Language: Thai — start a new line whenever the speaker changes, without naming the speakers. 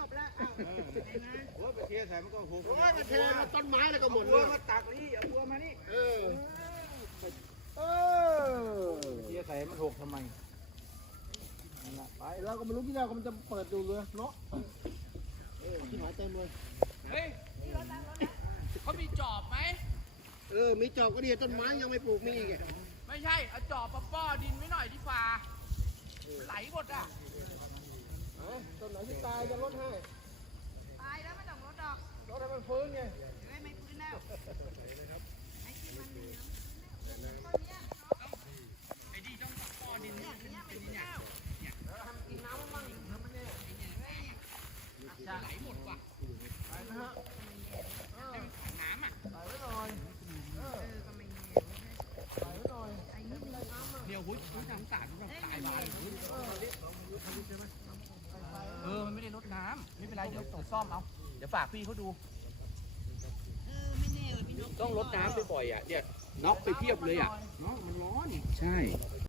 บแล้วหัวไปเทใส่มันก็หก
โอ้ยมาเทมาต้นไม้แล้วก็หมดเล
หัวย มาตักนี่เอาหัวมานี่
เออ
เทใส่มันหกทำไม
ไปแล้วก็ไม่รู้ที่เราก็มันจะเปิดดูเลยเนาะที่หมายเต็มเลย
เฮ้ยเขามีจอบไหม
มีจอบก็ดีต้นไม้ยังไม่ปลูกมีอีก
ไม่ใช่เอาจอบมาป้อดินไว้หน่อยดีกว่าไหลหมดอ่ะ
ต้นไหนที่ตายจะลดให้
ตายแล้วไม่ต้องรถดอก
ลดให้มันฟื้นไง
ไม่ฟื้นแล้วไอ้ที่มันเหลืองต้นเนี้ย
ไอ้ดีต้องป้อดิน
เนี่ยไม่ฟื้นแล้ว
กินน้ำบ้างทำมันเนี่ย
จะไหลหมดว่ะ
ไปนะฮะ
ให้มันของน้ำอ่ะ
ใส่ไว้หน่อย
ก็ไม่
ใส่ไว้หน่อย
ไอ้นี่มัน
เดี๋ยวหุ้ยทางสารมันตายบ้ามันไม่ได้ลดน้ำไม่เป็นไรเดี๋ยวซ่อมเอาเดี๋ยวฝากพี่เขาดู
ไม่แน่พี่นก
ต้องลดน้ำบ่อยๆอ่ะเนี่ยน็อกไปเทียบเลยอ่ะเนาะมันร้อนใช่